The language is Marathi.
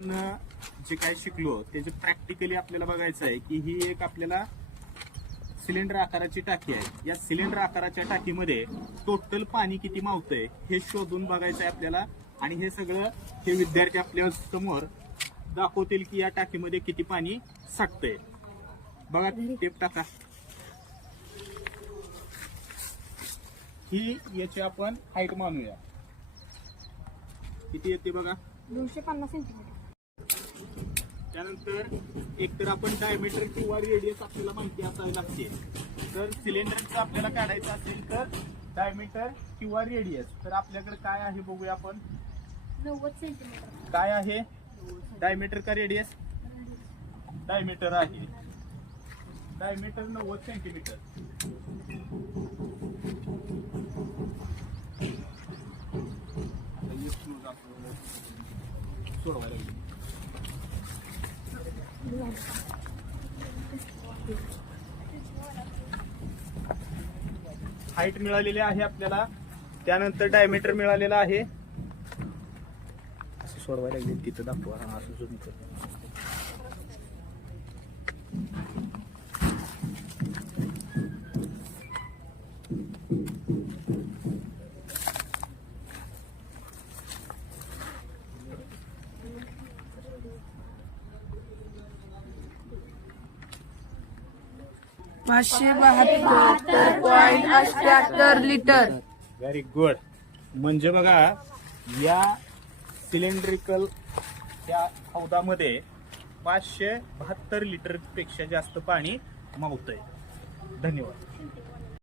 जे काय शिकलो त्याचे प्रॅक्टिकली आपल्याला बघायचं आहे की ही एक आपल्याला सिलेंडर आकाराची टाकी आहे. या सिलेंडर आकाराच्या टाकीमध्ये टोटल पाणी किती मावतंय हे शोधून बघायचं आहे आपल्याला. आणि हे सगळं हे विद्यार्थी आपल्या समोर दाखवतील की या टाकीमध्ये किती पाणी साठतंय. बघा टेप टाका. ही याची आपण हाईट मानूया. किती येते बघा, 250 सेंटीमीटर. त्यानंतर एकतर आपण डायमीटर किंवा रेडियस आपल्याला माहिती असायला लागते. तर सिलेंडरचं आपल्याला काढायचं असेल तर डायमीटर किंवा रेडियस. तर आपल्याकडे काय आहे बघूया आपण. 90 सेंटीमीटर. काय आहे, डायमीटर का रेडियस? डायमीटर आहे. Diameter 90 centimetre. सोडवायला लागेल. हाईट मिळालेली आहे आपल्याला. त्यानंतर डायमीटर मिळालेला आहे. असं सोडवायला लागेल, तिथं दाखवा. असं झूम कर. पाचशे 72.88 लिटर. Very good. म्हणजे बघा या सिलेंड्रिकल या हौदामध्ये 572 लिटर पेक्षा जास्त पाणी मावतंय. धन्यवाद.